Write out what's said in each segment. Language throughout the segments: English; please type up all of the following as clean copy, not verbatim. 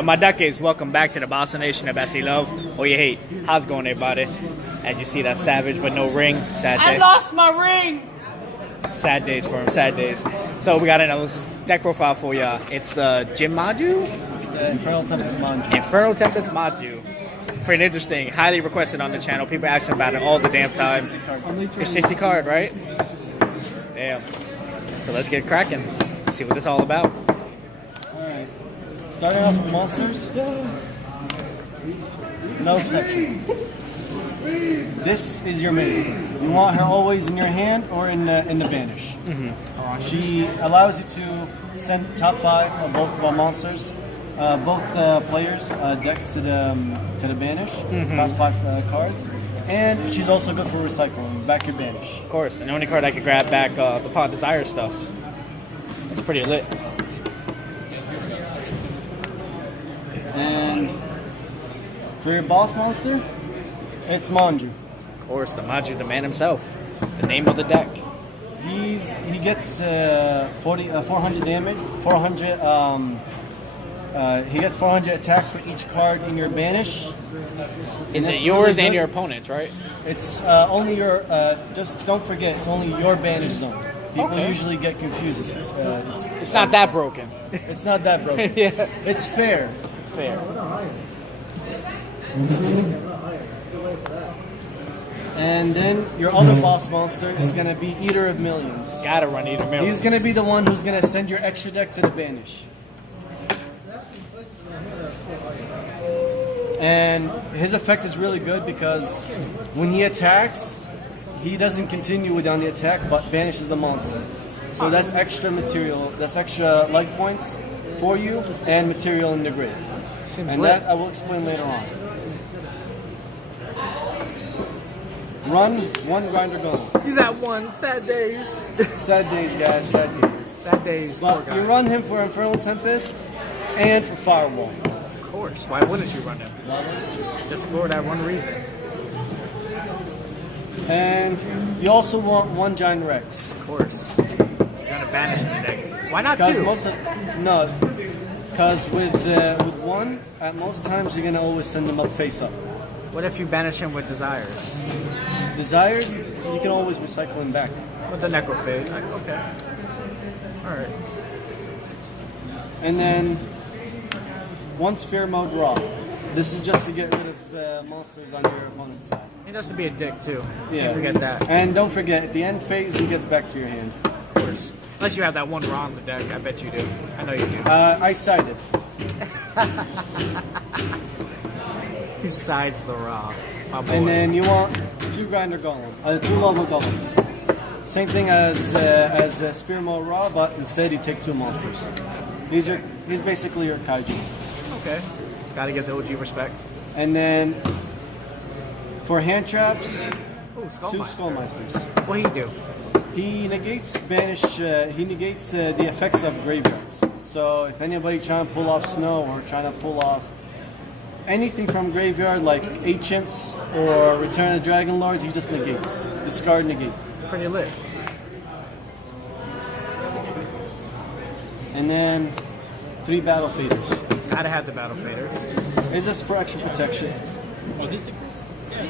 Hello, my duckies. Welcome back to the Boston Nation of Bessie Love. Or you hate. How's it going, everybody? As you see, that Savage but no ring. Sad day. I lost my ring! Sad days for him. Sad days. So we got another deck profile for you. It's the Maju? It's the Infernal Tempest Maju. Infernal Tempest Maju. Pretty interesting. Highly requested on the channel. People asking about it all the damn time. It's 60 card, right? Damn. So let's get cracking. See what this is all about. Alright. Starting off with monsters. No exception. This is your main. You want her always in your hand or in the banish. She allows you to send top 5 of both of our monsters, both the players' decks to the banish, top 5 cards, and she's also good for recycling. Back your banish. Of course, and the only card I could grab back the Pod Desire stuff. It's pretty lit. And for your boss monster, it's Maju. Of course, the Maju, the man himself. The name of the deck. He gets 400 damage, 400. He gets 400 attack for each card in your banish. Is it yours and your opponent's, right? It's only your. Just don't forget, it's only your banish zone. People usually get confused. It's not that broken. It's not that broken. Yeah. It's fair. It's fair. And then your other boss monster is going to be Eater of Millions. Gotta run Eater of Millions. He's going to be the one who's going to send your extra deck to the banish. And his effect is really good because when he attacks, he doesn't continue with on the attack, but banishes the monster. So that's extra material, that's extra life points for you and material in the grave. And that I will explain later on. Run one grinder golem. He's at one. Sad days. Sad days, guys, sad days. Sad days. But you run him for Infernal Tempest and for Firewall. Of course. Why wouldn't you run him? Just for that one reason. And you also want one Giant Rex. Of course. You're gonna banish the deck. Why not two? Because with one, at most times you're gonna always send them up face up. What if you banish him with Desires? Desires, you can always recycle him back. With the Necrophage. Okay. Alright. And then one Sphere Mode Raw. This is just to get rid of monsters on your opponent's side. He has to be a dick too. Yeah. Can't forget that. And don't forget, at the end phase, he gets back to your hand. Of course. Unless you have that one Raw in the deck. I bet you do. I know you do. I sided. He sides the Raw. My boy. And then you want 2 Grinder Golem, 2 level golems. Same thing as Sphere Mode Raw, but instead you take 2 monsters. He's basically your kaiju. Okay. Gotta give the OG respect. And then for hand traps, Ooh, 2 Skullmeisters. What do you do? He negates banish. He negates the effects of graveyards. So if anybody trying to pull off snow or trying to pull off anything from graveyard like Ancients or Return of the Dragon Lords, he just negates. Discard, negate. Pretty lit. And then 3 Battle Faders. Gotta have the Battle Fader. Is this for extra protection?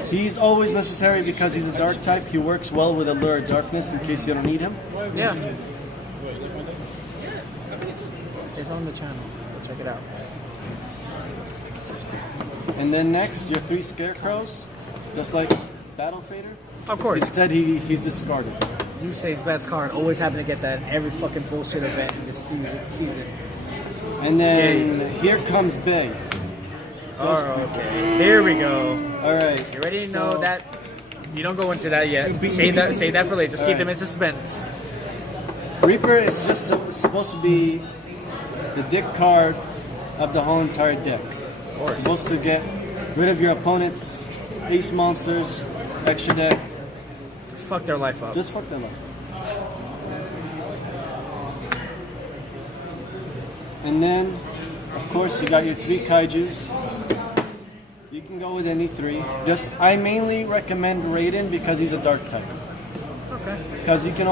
He's always necessary because he's a dark type. He works well with Allure of Darkness in case you don't need him. Yeah. It's on the channel. Go check it out. And then next, your 3 Scarecrows, just like Battle Fader. Of course. Instead, he's discarded. Yusei's best card. Always happen to get that in every fucking bullshit event in this season. And then here comes Bay. Oh, okay. Here we go. All right. You ready to know that? You don't go into that yet. Save that for later. Just keep them in suspense. Reaper is just supposed to be the dick card of the whole entire deck. It's supposed to get rid of your opponent's ace monsters, extra deck. Just fuck their life up. Just fuck them up. And then, of course, you got your 3 kaijus. You can go with any 3. I mainly recommend Raiden because he's a dark type. Okay. Because you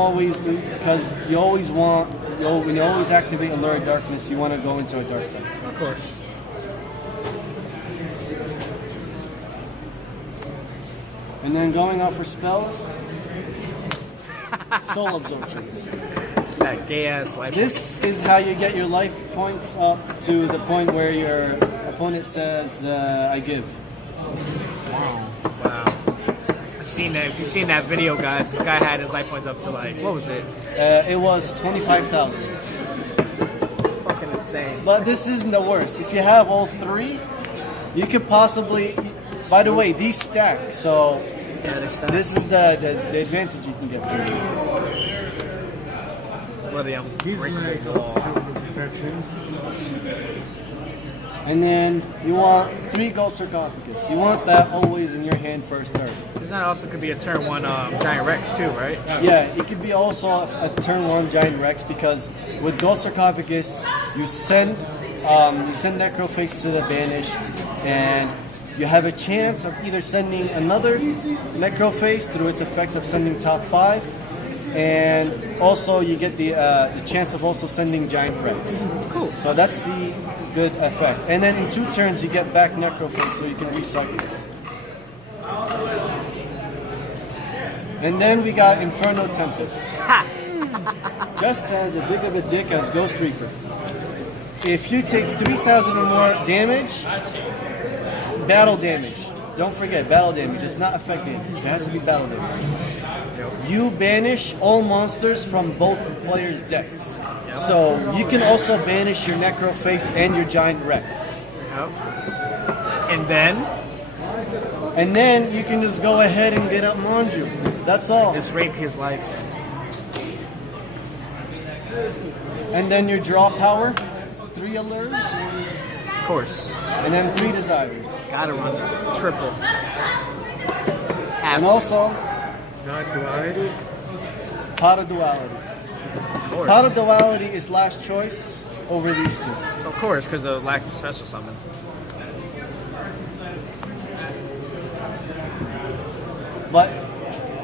always want, when you always activate Allure of Darkness, you want to go into a dark type. Of course. And then going out for spells, soul absorptions. That gay ass life. This is how you get your life points up to the point where your opponent says, I give. Wow. I've seen that. If you've seen that video, guys, this guy had his life points up to like, what was it? It was 25,000. It's fucking insane. But this isn't the worst. If you have all three, you could possibly. By the way, these stack, so Yeah, they stack. this is the advantage you can get from these. Bloody, I'm He's breaking like the wall. perfection. And then you want 3 gold sarcophagus. You want that always in your hand first turn. Isn't that also could be a turn 1 Giant Rex too, right? Yeah, it could be also a turn 1 giant Rex because with gold sarcophagus, you send Necroface to the banish, and you have a chance of either sending another Necroface through its effect of sending top 5, and also you get the chance of also sending giant Rex. Cool. So that's the good effect. And then in 2 turns you get back Necroface so you can recycle it. And then we got Inferno Tempest. Just as big of a dick as Ghost Reaper. If you take 3,000 or more damage, battle damage. Don't forget, battle damage. It's not effect damage. It has to be battle damage. You banish all monsters from both players' decks. So you can also banish your Necroface and your Giant Rex. Yep. And then You can just go ahead and get up Maju. That's all. just rape his life. And then your draw power, 3 allures, Of course. and then 3 desires. Gotta run triple. And also, Not duality. Pot of Duality. Of course. Pot of Duality is last choice over these 2. Of course, because of lack of special summon. But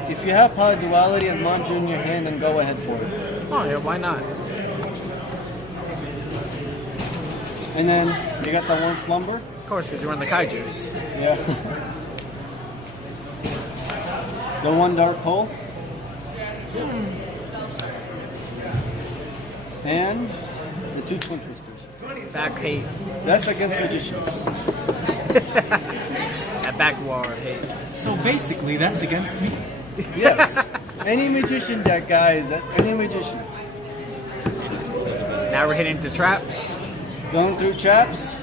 if you have Pot of Duality and Maju in your hand, then go ahead for it. Oh yeah, why not? And then you got the 1 Slumber. Of course, because you run the kaijus. Yeah. The 1 Dark Hole. And the 2 Twin Twisters. Back hate. That's against Magicians. That back war of hate. So basically, that's against me. Yes. Any Magician deck, guys. That's any Magicians. Now we're hitting the traps. Going through traps.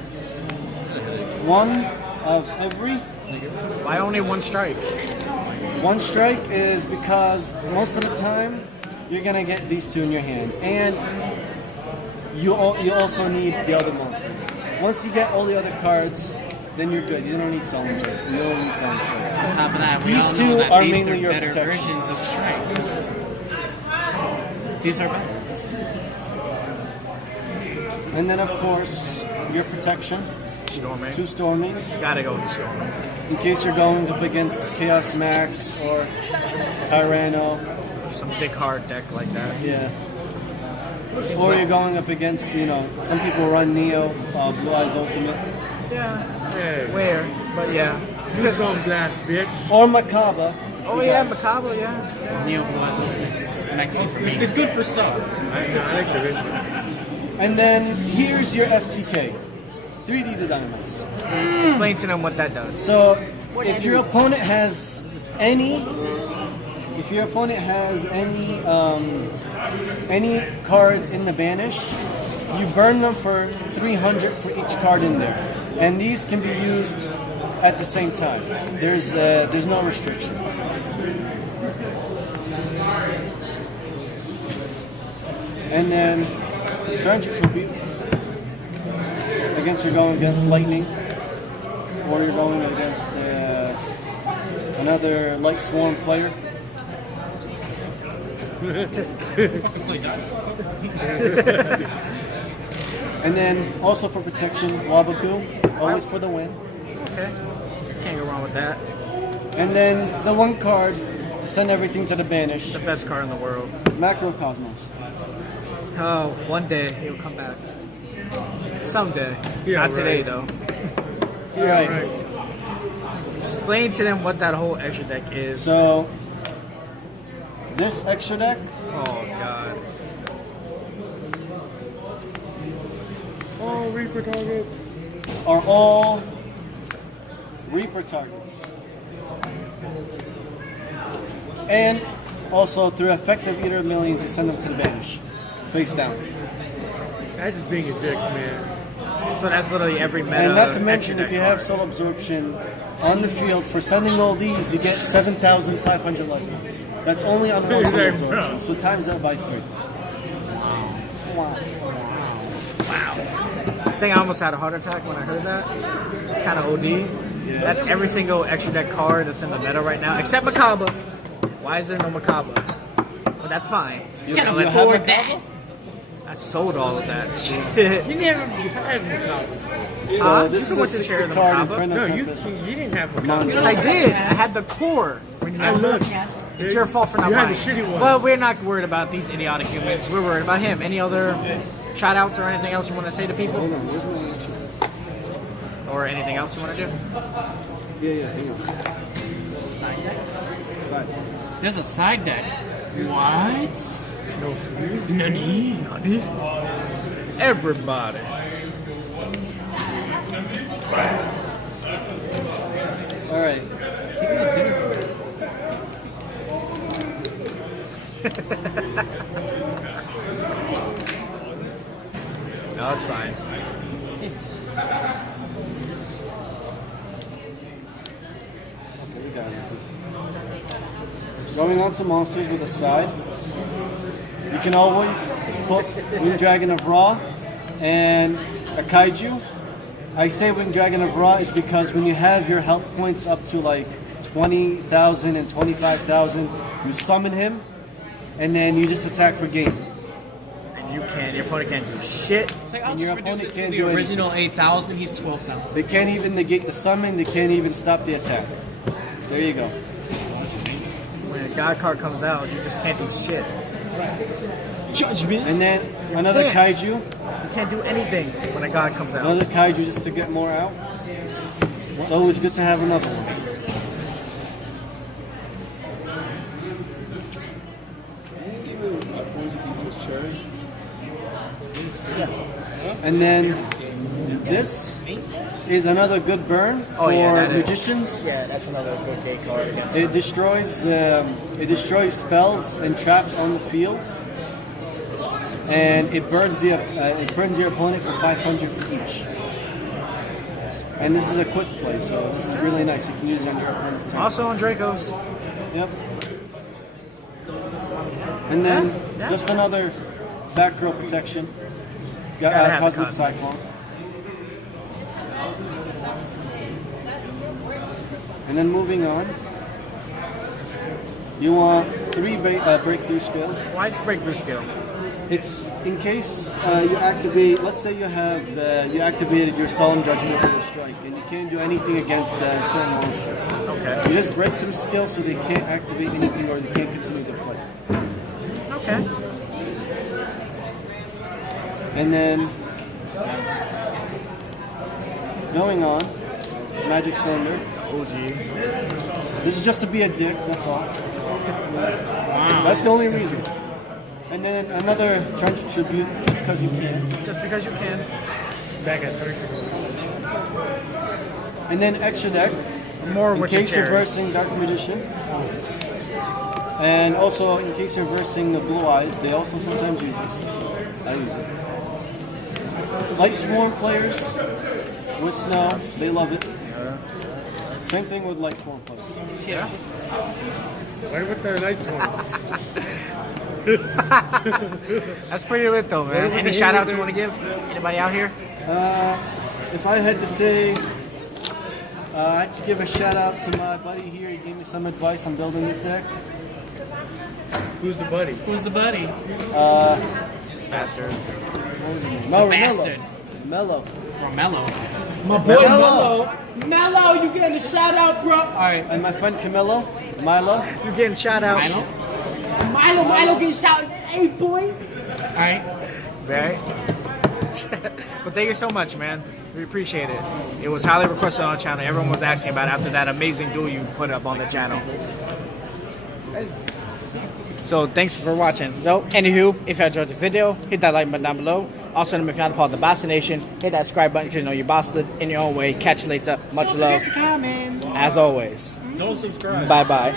1 of every. Why only 1 strike? 1 strike is because most of the time you're gonna get these 2 in your hand, and you also need the other monsters. Once you get all the other cards, then you're good. You don't need Solemn Strike. You don't need Solemn Strike. On top of that, we These all 2 know that are these mainly are your better protection. versions of strike. These are better. And then of course your protection. Storming. 2 Stormings. Gotta go with the storm. In case you're going up against Chaos Max or Tyranno. Some big hard deck like that. Yeah. Or you're going up against, some people run Neo, Blue Eyes Ultimate. Yeah. Hey, Where? But yeah. neutron blast, bitch. Or Makaba. Oh yeah, Macabre, yeah. Neo Blue Eyes Ultimate is smexy for me. It's good for stuff. I like the vision. And then here's your FTK. 3D to Dynamites. Explain to them what that does. So if your opponent has any cards in the banish, you burn them for 300 for each card in there, and these can be used at the same time. There's no restriction. And then turn to Tribute. Against you're going against Lightning, or you're going against another Light Swarm player. Fucking play that. And then also for protection, Wabaku, always for the win. Okay. Can't go wrong with that. And then the 1 card to send everything to the banish, The best card in the world. Macrocosmos. Oh, one day he'll come back. Someday. Yeah, Not today right. though. Right. Explain to them what that whole extra deck is. So, this extra deck Oh god. Oh, Reaper targets. are all Reaper targets. And also, through effective Eater of Millions, you send them to the banish. Face down. That's just being a dick, man. So that's literally every meta. And not to mention, extra if you deck have card. soul absorption on the field, for sending all these, you get 7,500 life points. That's only on one soul Bro. absorption. So times that by 3. Wow. I think I almost had a heart attack when I heard that. It's kind of OD. That's every single extra deck card that's in the meta right now, except Macabre. Why is there no Macabre? But that's fine. You can't have afford a that. I sold all of that. You never had Macabre. So this you is a want to share 60 the card Macabre? Inferno No, Tempest. you didn't have Macabre. Yes, I did. I had the core. When you I looked. It's your fault for not You had buying. the shitty ones. Well, we're not worried about these idiotic humans. We're worried about him. Any other shout outs or anything else you want to say to people? Hold on, where's my action? Or anything else you want to do? Yeah, hang on. Side decks? Sides. There's a side deck. What? No, Nani? Everybody. All right. No, it's fine. Okay, we got it. Going on to monsters with a side. You can always put Winged Dragon of Ra and a Kaiju. I say Winged Dragon of Ra is because when you have your health points up to like 20,000 and 25,000, you summon him, and then you just attack for game. And you can't. Your opponent can't do shit. It's like, I'll And just your reduce opponent it to can't the do original 8,000. He's 12,000. They can't even negate the summon, they can't even stop the attack. There you go. When a god card comes out, you just can't do shit. Judgment. And then another can't. Kaiju. You can't do anything when a god comes out. Another Kaiju just to get more out. It's always good to have another one. And then this is another good burn Oh, for yeah, that is. magicians. Yeah, that's another good gate card against It destroys spells and traps on the field, and it burns your opponent for 500 for each. And this is a quick play, so this is really nice. You can use it on your opponent's turn. Also on Dracos. Yep. And then just another back row protection. Got Gotta have the Cosmic Cosmic. Cyclone. And then moving on, you want 3 breakthrough skills. Why breakthrough skill? It's in case you activate. Let's say you have you activated your Solemn Judgment with a strike, and you can't do anything against a certain monster. Okay. You just break through skill, so they can't activate anything or they can't continue to play. Okay. And then going on, Magic Cylinder. OG. This is just to be a dick. That's all. That's the only reason. And then another Turn to Tribute, just because you can. Just because you can. back at 30. And then extra deck, More in with your case you're cherries. versing Dark Magician. And also, in case you're versing the Blue Eyes, they also sometimes use this. I use it. Light Swarm players with Snow, they love it. Same thing with Light Swarm players. Yeah. Why with the lights on? That's pretty lit though, man. Any shout outs you want to give? Anybody out here? If I had to say, I had to give a shout out to my buddy here. He gave me some advice on building this deck. Who's the buddy? Who's the buddy? Bastard. What was his name? Mello. Bastard. Mello. Romello. My boy Mello. Mello, you getting a shout out, bro. Alright. And my friend Camilo. Milo. You're getting shout outs. Milo getting shouted. Hey, boy. Alright. Right? But thank you so much, man. We appreciate it. It was highly requested on our channel. Everyone was asking about it after that amazing duel you put up on the channel. So thanks for watching. So, anywho, if you enjoyed the video, hit that like button down below. Also, if you're not a part of the Boston Nation, hit that subscribe button to know you're Boston in your own way. Catch you later. Much love. As always. Don't subscribe. Bye bye.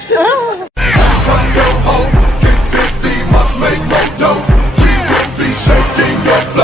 Must make more dough. We will be shaking your blood.